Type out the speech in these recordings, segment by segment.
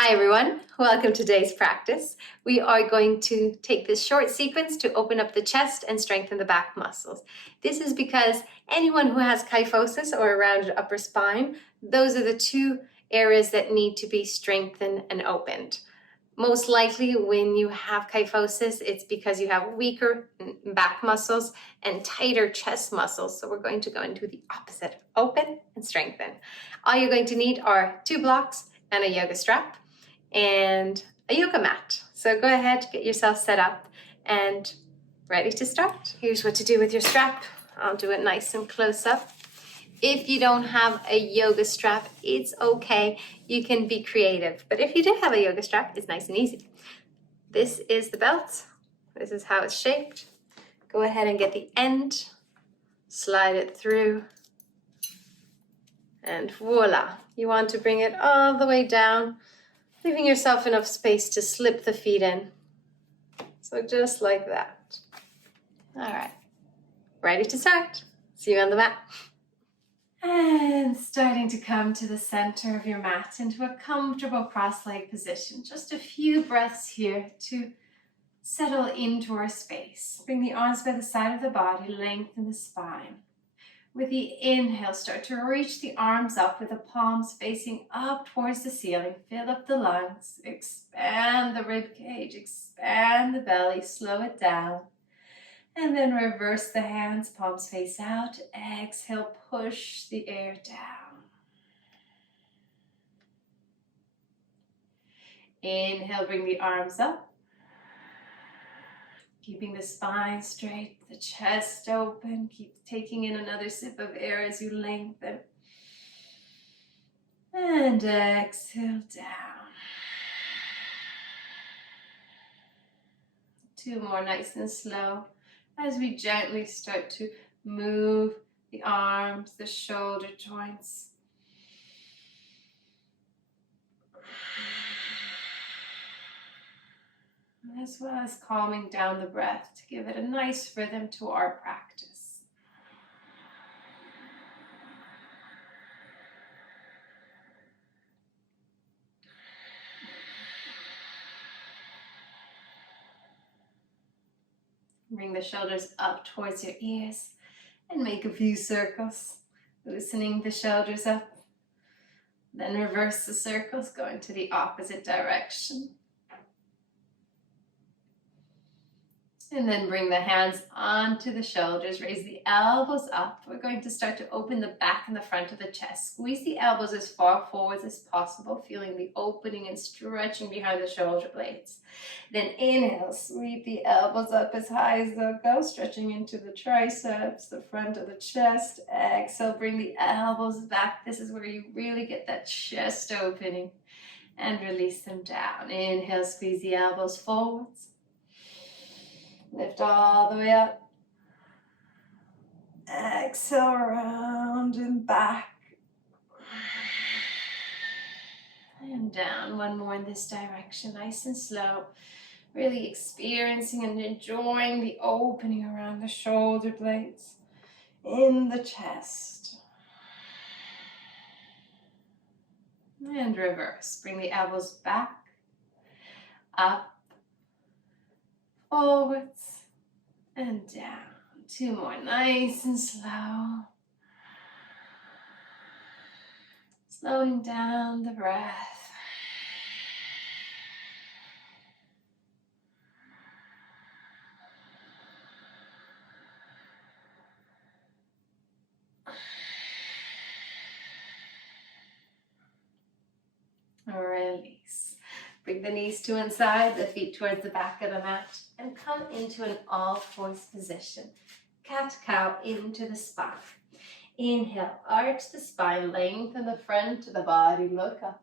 Hi everyone, welcome to today's practice. We are going to take this short sequence to open up the chest and strengthen the back muscles. This is because anyone who has kyphosis or a rounded upper spine, those are the two areas that need to be strengthened and opened. Most likely when you have kyphosis, it's because you have weaker back muscles and tighter chest muscles. So we're going to go into the opposite, open and strengthen. All you're going to need are 2 blocks and a yoga strap and a yoga mat. So go ahead, get yourself set up and ready to start. Here's what to do with your strap. I'll do it nice and close up. If you don't have a yoga strap, it's okay. You can be creative. But if you do have a yoga strap, it's nice and easy. This is the belt. This is how it's shaped. Go ahead and get the end, slide it through, and voila. You want to bring it all the way down, leaving yourself enough space to slip the feet in. So just like that. All right, ready to start. See you on the mat. And starting to come to the center of your mat into a comfortable cross-leg position. Just a few breaths here to settle into our space. Bring the arms by the side of the body, lengthen the spine. With the inhale, start to reach the arms up with the palms facing up towards the ceiling. Fill up the lungs, expand the rib cage, expand the belly, slow it down. And then reverse the hands, palms face out. Exhale, push the air down. Inhale, bring the arms up. Keeping the spine straight, the chest open. Keep taking in another sip of air as you lengthen. And exhale down. 2 more, nice and slow. As we gently start to move the arms, the shoulder joints. As well as calming down the breath to give it a nice rhythm to our practice. Bring the shoulders up towards your ears and make a few circles, loosening the shoulders up. Then reverse the circles, going to the opposite direction. And then bring the hands onto the shoulders, raise the elbows up. We're going to start to open the back and the front of the chest. Squeeze the elbows as far forward as possible, feeling the opening and stretching behind the shoulder blades. Then inhale, sweep the elbows up as high as they'll go, stretching into the triceps, the front of the chest. Exhale, bring the elbows back. This is where you really get that chest opening. And release them down. Inhale, squeeze the elbows forwards. Lift all the way up. Exhale, round and back. And down. One more in this direction, nice and slow. Really experiencing and enjoying the opening around the shoulder blades, in the chest. And reverse. Bring the elbows back, up, forwards, and down. 2 more, nice and slow. Slowing down the breath. Release. Bring the knees to one side, the feet towards the back of the mat, and come into an all-fours position. Cat-cow into the spine. Inhale, arch the spine, lengthen the front of the body, look up.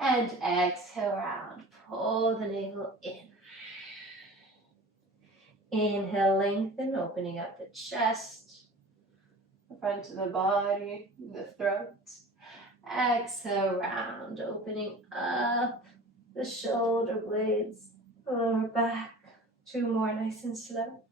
And exhale, round, pull the navel in. Inhale, lengthen, opening up the chest, the front of the body, the throat. Exhale, round, opening up the shoulder blades, lower back. 2 more, nice and slow.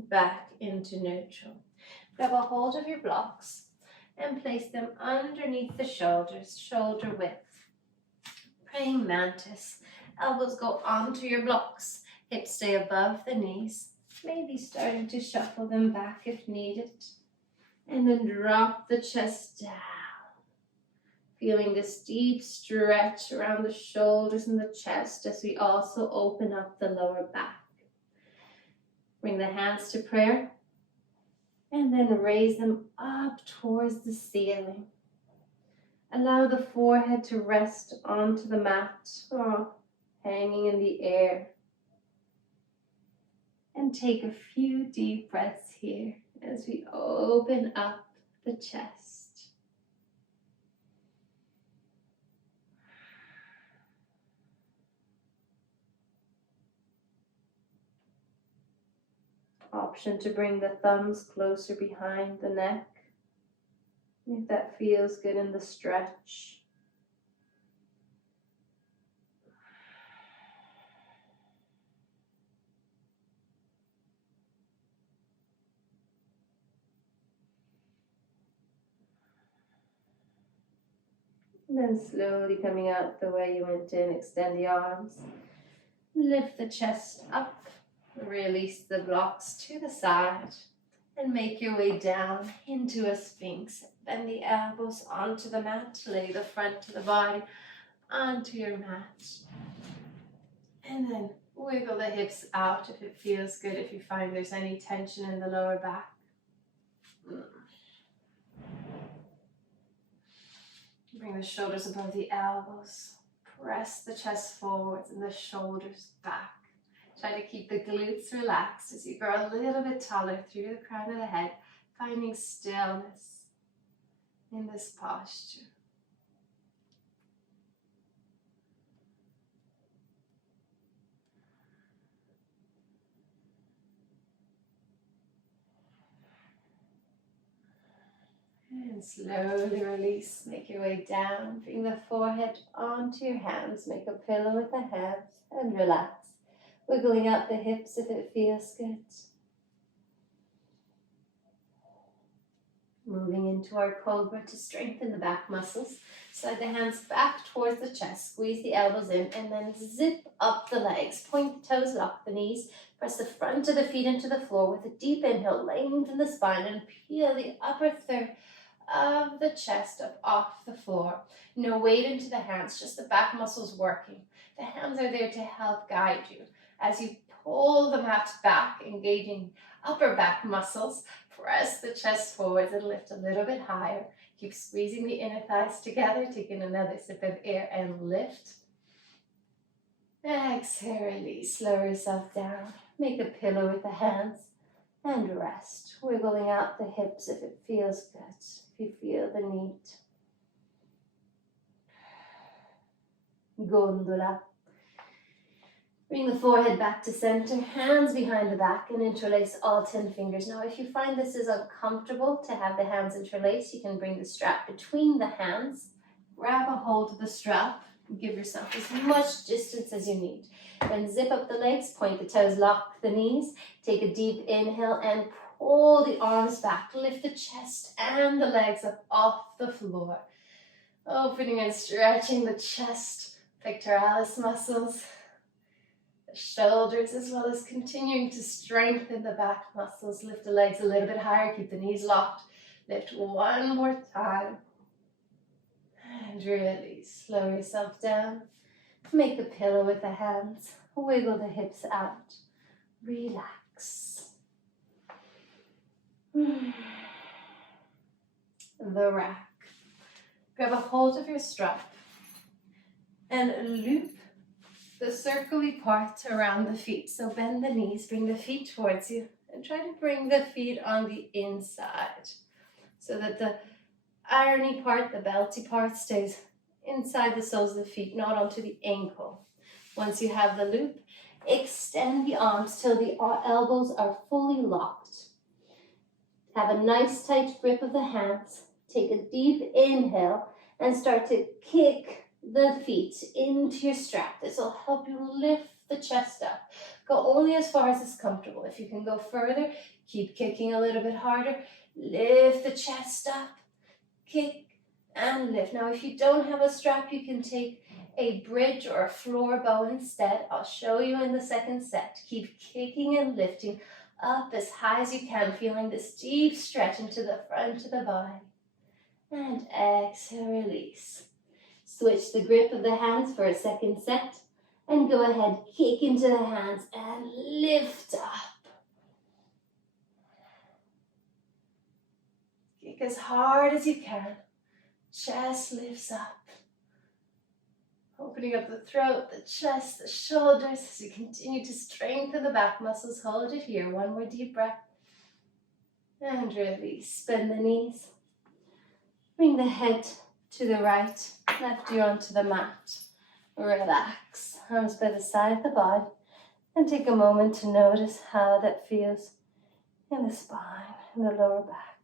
and back into neutral. Grab a hold of your blocks and place them underneath the shoulders, shoulder width. Praying mantis. Elbows go onto your blocks. Hips stay above the knees. Maybe starting to shuffle them back if needed. And then drop the chest down. Feeling this deep stretch around the shoulders and the chest as we also open up the lower back. Bring the hands to prayer. And then raise them up towards the ceiling. Allow the forehead to rest onto the mat, hanging in the air. And take a few deep breaths here as we open up the chest. Option to bring the thumbs closer behind the neck, if that feels good in the stretch. And then slowly coming out the way you went in, extend the arms, lift the chest up. Release the blocks to the side and make your way down into a Sphinx. Bend the elbows onto the mat, lay the front of the body onto your mat. And then wiggle the hips out if it feels good, if you find there's any tension in the lower back. Bring the shoulders above the elbows. Press the chest forwards and the shoulders back. Try to keep the glutes relaxed as you grow a little bit taller through the crown of the head, finding stillness in this posture. And slowly release, make your way down, bring the forehead onto your hands, make a pillow with the hands and relax. Wiggling out the hips if it feels good. Moving into our Cobra to strengthen the back muscles. Slide the hands back towards the chest, squeeze the elbows in, and then zip up the legs. Point the toes, lock the knees. Press the front of the feet into the floor with a deep inhale, lengthen the spine, and peel the upper third of the chest up off the floor. No weight into the hands, just the back muscles working. The hands are there to help guide you. As you pull the mat back, engaging upper back muscles, press the chest forwards and lift a little bit higher. Keep squeezing the inner thighs together. Take in another sip of air and lift. Exhale, release. Lower yourself down. Make a pillow with the hands and rest. Wiggling out the hips if it feels good, if you feel the need. Gondola. Bring the forehead back to center, hands behind the back, and interlace all 10 fingers. Now, if you find this is uncomfortable to have the hands interlaced, you can bring the strap between the hands, grab a hold of the strap, and give yourself as much distance as you need. Then zip up the legs, point the toes, lock the knees, take a deep inhale, and pull the arms back. Lift the chest and the legs up off the floor. Opening and stretching the chest, pectoralis muscles, the shoulders, as well as continuing to strengthen the back muscles. Lift the legs a little bit higher, keep the knees locked. Lift one more time. And release. Slow yourself down. Make a pillow with the hands. Wiggle the hips out. Relax. The rack. Grab a hold of your strap and loop the circly part around the feet. So bend the knees, bring the feet towards you, and try to bring the feet on the inside so that the irony part, the belty part, stays inside the soles of the feet, not onto the ankle. Once you have the loop, extend the arms till the elbows are fully locked. Have a nice tight grip of the hands. Take a deep inhale and start to kick the feet into your strap. This will help you lift the chest up. Go only as far as is comfortable. If you can go further, keep kicking a little bit harder. Lift the chest up, kick and lift. Now, if you don't have a strap, you can take a bridge or a floor bow instead. I'll show you in the second set. Keep kicking and lifting up as high as you can, feeling this deep stretch into the front of the body. And exhale, release. Switch the grip of the hands for a second set. And go ahead, kick into the hands and lift up. Kick as hard as you can. Chest lifts up. Opening up the throat, the chest, the shoulders as you continue to strengthen the back muscles. Hold it here. One more deep breath. And release. Bend the knees. Bring the head to the right. Left ear onto the mat. Relax. Arms by the side of the body. And take a moment to notice how that feels in the spine, in the lower back.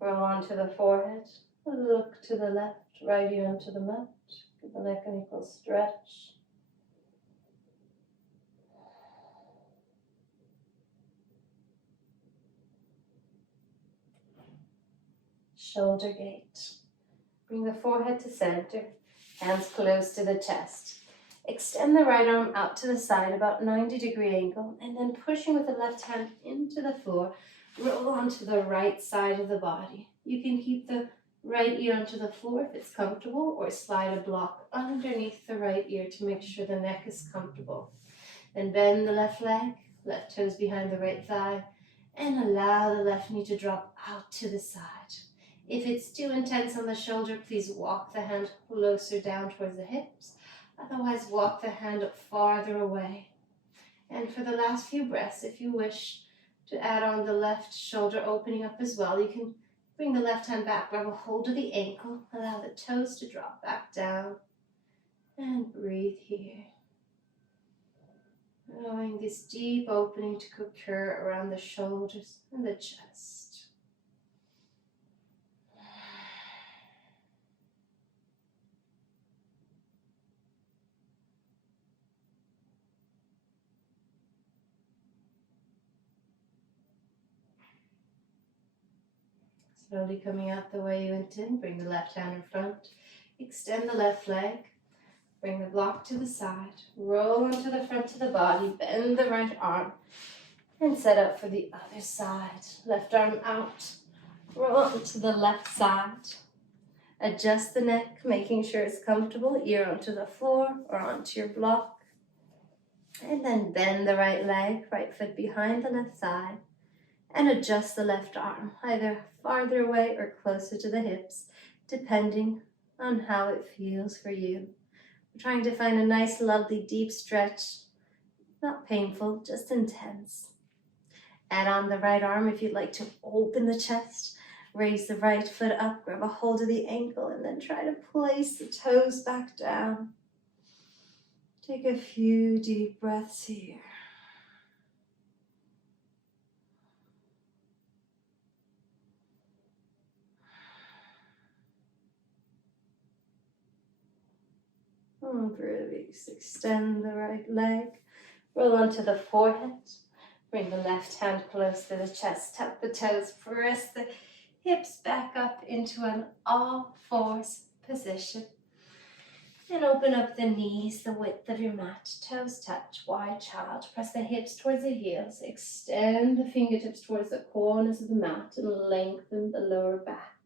Roll onto the forehead. Look to the left, right ear onto the mat. Give the neck an equal stretch. Shoulder gait. Bring the forehead to center, hands close to the chest. Extend the right arm out to the side, about 90-degree angle, and then pushing with the left hand into the floor, roll onto the right side of the body. You can keep the right ear onto the floor if it's comfortable, or slide a block underneath the right ear to make sure the neck is comfortable. Then bend the left leg, left toes behind the right thigh, and allow the left knee to drop out to the side. If it's too intense on the shoulder, please walk the hand closer down towards the hips. Otherwise, walk the hand up farther away. And for the last few breaths, if you wish to add on the left shoulder opening up as well, you can bring the left hand back, grab a hold of the ankle, allow the toes to drop back down, and breathe here. Allowing this deep opening to occur around the shoulders and the chest. Slowly coming out the way you went in, bring the left hand in front, extend the left leg, bring the block to the side, roll onto the front of the body, bend the right arm, and set up for the other side. Left arm out, roll onto the left side, adjust the neck, making sure it's comfortable, ear onto the floor or onto your block, and then bend the right leg, right foot behind the left thigh, and adjust the left arm, either farther away or closer to the hips, depending on how it feels for you. We're trying to find a nice, lovely, deep stretch, not painful, just intense. Add on the right arm if you'd like to open the chest. Raise the right foot up, grab a hold of the ankle, and then try to place the toes back down. Take a few deep breaths here. Release. Extend the right leg. Roll onto the forehead. Bring the left hand close to the chest. Tuck the toes. Press the hips back up into an all fours position. And open up the knees, the width of your mat. Toes touch. Wide child. Press the hips towards the heels. Extend the fingertips towards the corners of the mat and lengthen the lower back.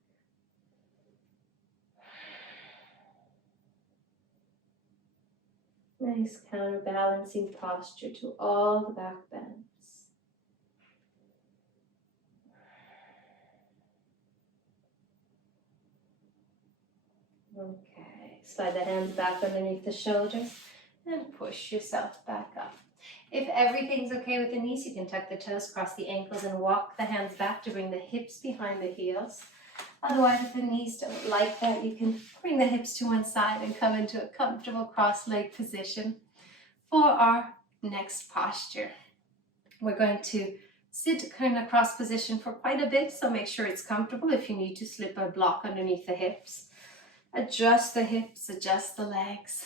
Nice counterbalancing posture to all the back bends. Okay, slide the hands back underneath the shoulders and push yourself back up. If everything's okay with the knees, you can tuck the toes, cross the ankles, and walk the hands back to bring the hips behind the heels. Otherwise, if the knees don't like that, you can bring the hips to one side and come into a comfortable cross-leg position for our next posture. We're going to Sit in a cross position for quite a bit, so make sure it's comfortable. If you need to, slip a block underneath the hips. Adjust the hips, adjust the legs.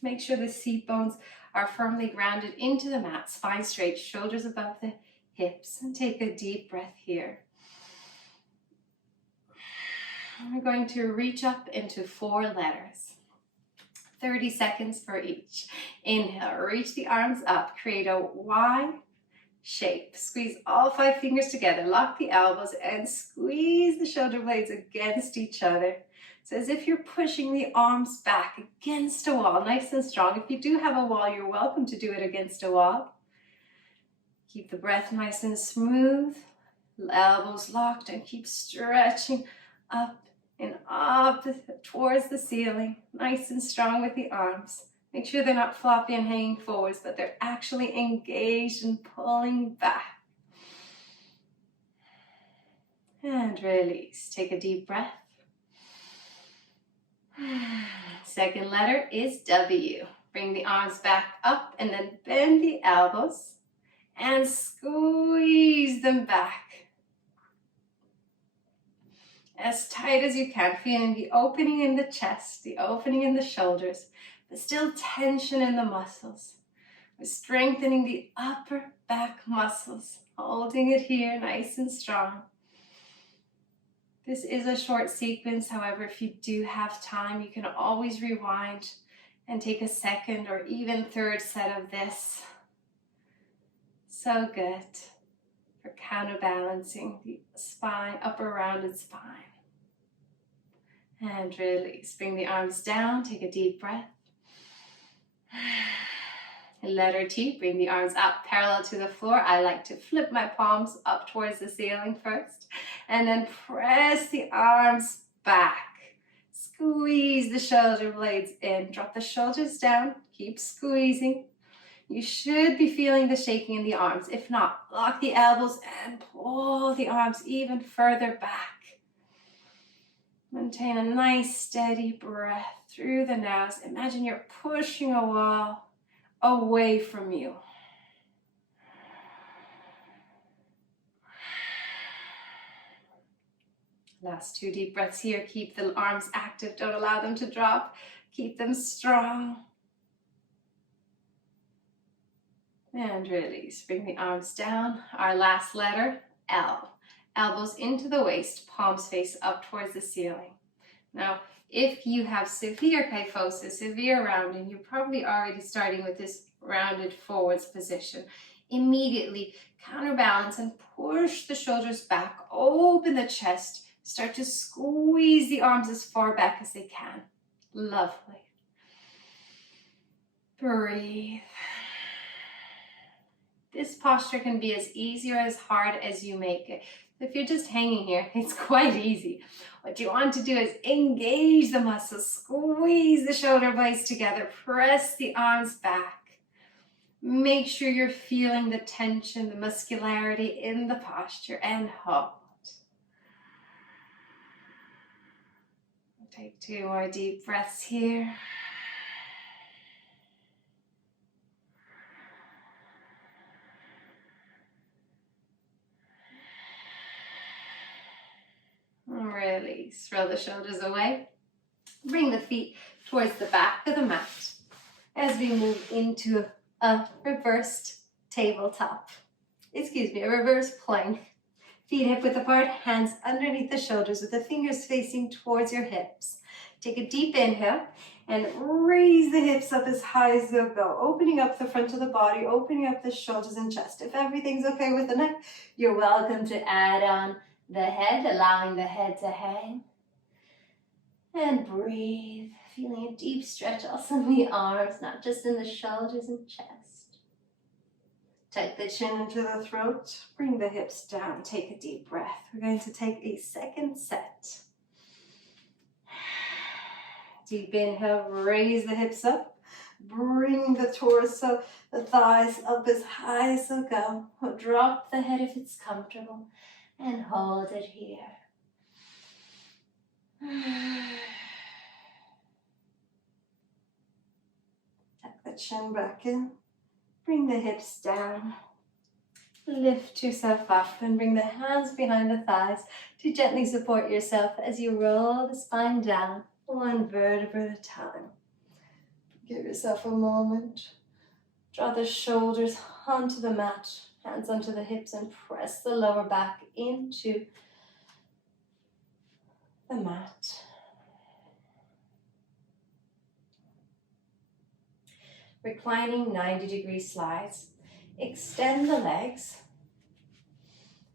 Make sure the seat bones are firmly grounded into the mat, spine straight, shoulders above the hips, and take a deep breath here. We're going to reach up into 4 letters. 30 seconds for each. Inhale, reach the arms up, create a Y shape. Squeeze all 5 fingers together, lock the elbows, and squeeze the shoulder blades against each other. So as if you're pushing the arms back against a wall, nice and strong. If you do have a wall, you're welcome to do it against a wall. Keep the breath nice and smooth, elbows locked, and keep stretching up and up towards the ceiling, nice and strong with the arms. Make sure they're not floppy and hanging forwards, but they're actually engaged and pulling back. And release. Take a deep breath. Second letter is W. Bring the arms back up and then bend the elbows and squeeze them back as tight as you can, feeling the opening in the chest, the opening in the shoulders, but still tension in the muscles. We're strengthening the upper back muscles, holding it here nice and strong. This is a short sequence. However, if you do have time, you can always rewind and take a second or even third set of this. So good for counterbalancing the spine, upper rounded spine. And release. Bring the arms down. Take a deep breath. Letter T. Bring the arms up parallel to the floor. I like to flip my palms up towards the ceiling first. And then press the arms back. Squeeze the shoulder blades in. Drop the shoulders down. Keep squeezing. You should be feeling the shaking in the arms. If not, lock the elbows and pull the arms even further back. Maintain a nice steady breath through the nose. Imagine you're pushing a wall away from you. Last 2 deep breaths here. Keep the arms active. Don't allow them to drop. Keep them strong. And release. Bring the arms down. Our last letter, L. Elbows into the waist, palms face up towards the ceiling. Now, if you have severe kyphosis, severe rounding, you're probably already starting with this rounded forwards position. Immediately counterbalance and push the shoulders back, open the chest, start to squeeze the arms as far back as they can. Lovely. Breathe. This posture can be as easy or as hard as you make it. If you're just hanging here, it's quite easy. What you want to do is engage the muscles, squeeze the shoulder blades together, press the arms back. Make sure you're feeling the tension, the muscularity in the posture, and hold. Take 2 more deep breaths here. Release. Roll the shoulders away. Bring the feet towards the back of the mat as we move into a reversed tabletop. A reverse plank. Feet hip width apart, hands underneath the shoulders with the fingers facing towards your hips. Take a deep inhale and raise the hips up as high as they'll go, opening up the front of the body, opening up the shoulders and chest. If everything's okay with the neck, you're welcome to add on the head, allowing the head to hang. And breathe, feeling a deep stretch also in the arms, not just in the shoulders and chest. Tuck the chin into the throat, bring the hips down, take a deep breath. We're going to take a second set. Deep inhale, raise the hips up, bring the torso, the thighs up as high as they'll go. Drop the head if it's comfortable. And hold it here. Tuck the chin back in. Bring the hips down. Lift yourself up and bring the hands behind the thighs to gently support yourself as you roll the spine down, one vertebra at a time. Give yourself a moment. Draw the shoulders onto the mat, hands onto the hips, and press the lower back into the mat. Reclining 90-degree slides. Extend the legs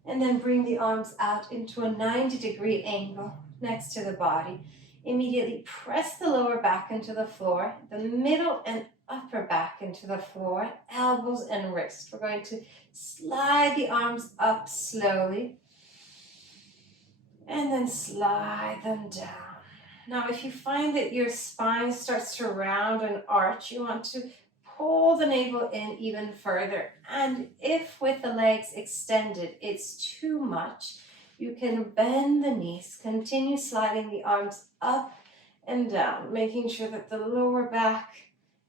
and then bring the arms out into a 90-degree angle next to the body. Immediately press the lower back into the floor, the middle and upper back into the floor, elbows and wrists. We're going to slide the arms up slowly and then slide them down. Now, if you find that your spine starts to round and arch, you want to pull the navel in even further. And if with the legs extended, it's too much, you can bend the knees, continue sliding the arms up and down, making sure that the lower back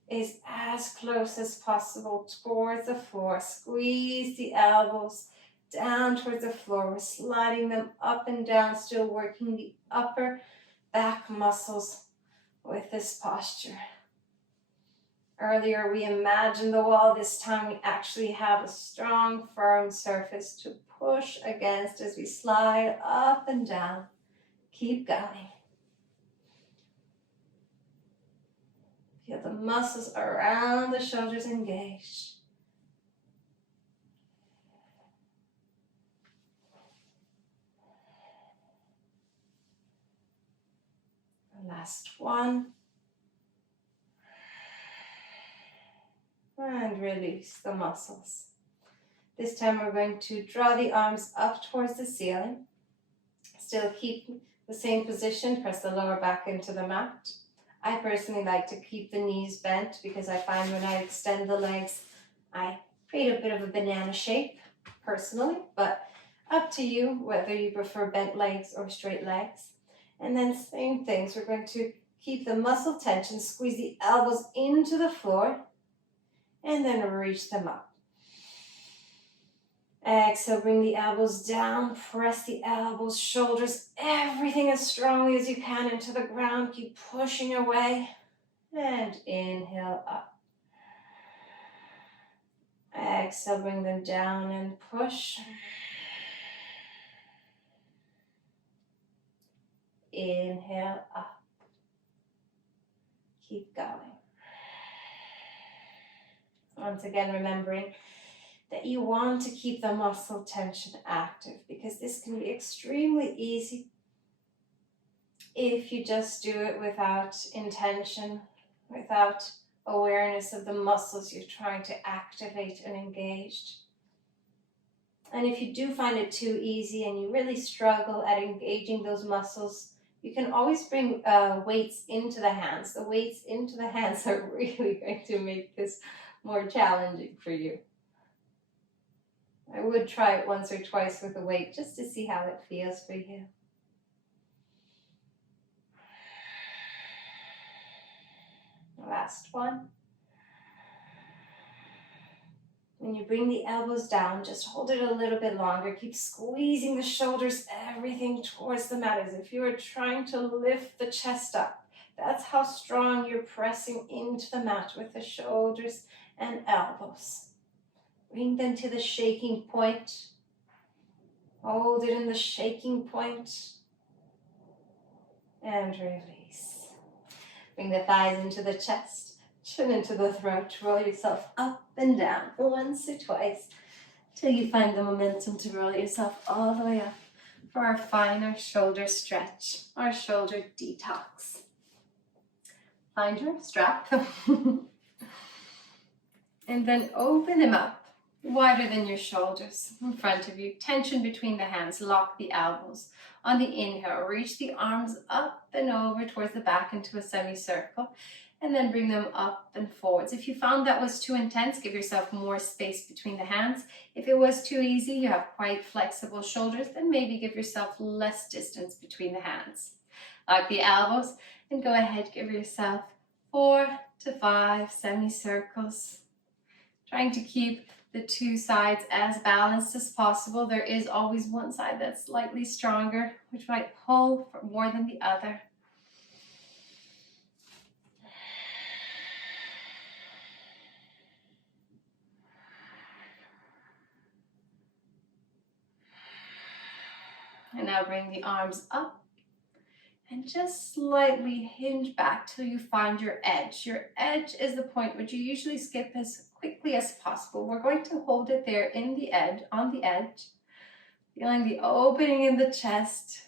is as close as possible towards the floor. Squeeze the elbows down towards the floor. We're sliding them up and down, still working the upper back muscles with this posture. Earlier we imagined the wall. This time we actually have a strong, firm surface to push against as we slide up and down. Keep going. Feel the muscles around the shoulders engaged. Last one. And release the muscles. This time we're going to draw the arms up towards the ceiling. Still keep the same position, press the lower back into the mat. I personally like to keep the knees bent because I find when I extend the legs, I create a bit of a banana shape personally, but up to you whether you prefer bent legs or straight legs. And then same things, we're going to keep the muscle tension, squeeze the elbows into the floor, and then reach them up. Exhale, bring the elbows down, press the elbows, shoulders, everything as strongly as you can into the ground. Keep pushing away, and inhale up. Exhale, bring them down and push. Inhale up. Keep going. Once again, remembering that you want to keep the muscle tension active because this can be extremely easy if you just do it without intention, without awareness of the muscles you're trying to activate and engage. And if you do find it too easy and you really struggle at engaging those muscles, you can always bring weights into the hands. The weights into the hands are really going to make this more challenging for you. I would try it once or twice with a weight just to see how it feels for you. Last one. When you bring the elbows down, just hold it a little bit longer. Keep squeezing the shoulders, everything towards the mat as if you were trying to lift the chest up. That's how strong you're pressing into the mat with the shoulders and elbows. Bring them to the shaking point. Hold it in the shaking point. And release. Bring the thighs into the chest, chin into the throat. Roll yourself up and down once or twice till you find the momentum to roll yourself all the way up for our final shoulder stretch, our shoulder detox. Find your strap. And then open them up, wider than your shoulders, in front of you. Tension between the hands, lock the elbows. On the inhale, reach the arms up and over towards the back into a semicircle, and then bring them up and forwards. If you found that was too intense, give yourself more space between the hands. If it was too easy, you have quite flexible shoulders, then maybe give yourself less distance between the hands. Lock the elbows, and go ahead, give yourself 4 to 5 semicircles. Trying to keep the two sides as balanced as possible. There is always one side that's slightly stronger, which might pull more than the other. And now bring the arms up and just slightly hinge back till you find your edge. Your edge is the point which you usually skip as quickly as possible. We're going to hold it there in the edge, on the edge, feeling the opening in the chest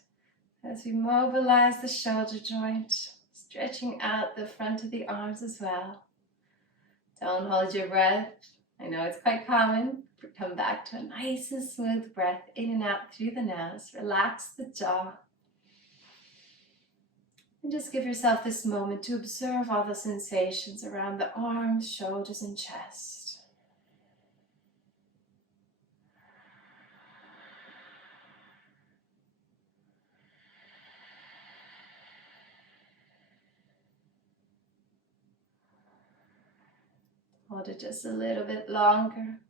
as we mobilize the shoulder joint, stretching out the front of the arms as well. Don't hold your breath. I know it's quite common. Come back to a nice and smooth breath in and out through the nose. Relax the jaw. And just give yourself this moment to observe all the sensations around the arms, shoulders, and chest. Hold it just a little bit longer,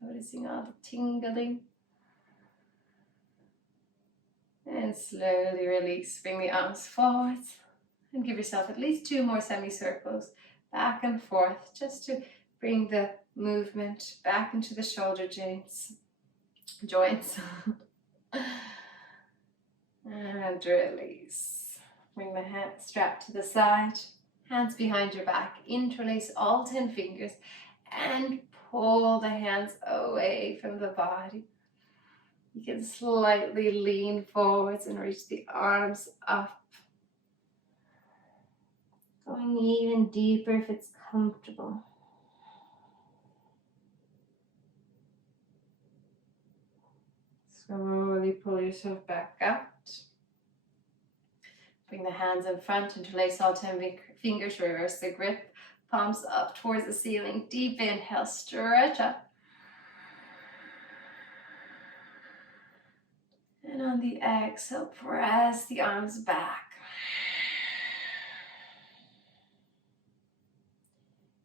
noticing all the tingling. And slowly release, bring the arms forward and give yourself at least 2 more semicircles back and forth just to bring the movement back into the shoulder joints. And release. Bring the hand strap to the side, hands behind your back, interlace all 10 fingers and pull the hands away from the body. You can slightly lean forwards and reach the arms up. Going even deeper if it's comfortable. Slowly pull yourself back out. Bring the hands in front, interlace all 10 fingers, reverse the grip. Palms up towards the ceiling. Deep inhale, stretch up. And on the exhale, press the arms back.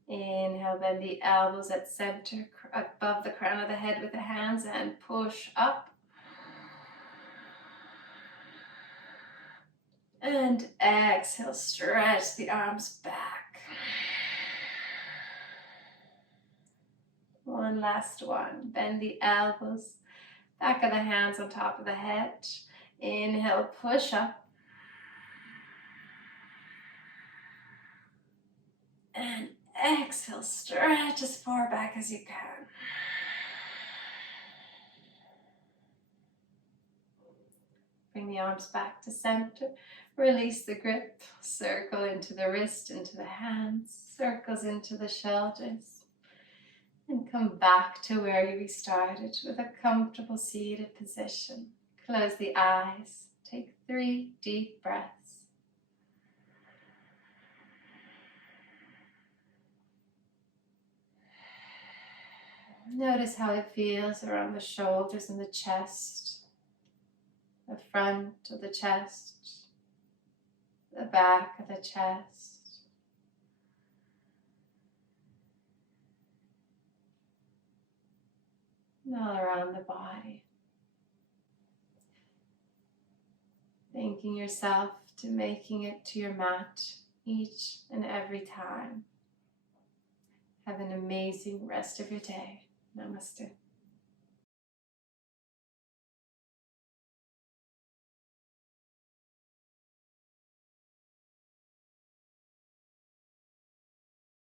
Inhale, bend the elbows at center, above the crown of the head with the hands, and push up. And exhale, stretch the arms back. One last one. Bend the elbows, back of the hands on top of the head. Inhale, push up. And exhale, stretch as far back as you can. Bring the arms back to center. Release the grip. Circle into the wrist, into the hands. Circles into the shoulders. And come back to where we started with a comfortable seated position. Close the eyes. Take 3 deep breaths. Notice how it feels around the shoulders and the chest, the front of the chest, the back of the chest. And all around the body. Thanking yourself to making it to your mat each and every time. Have an amazing rest of your day. Namaste.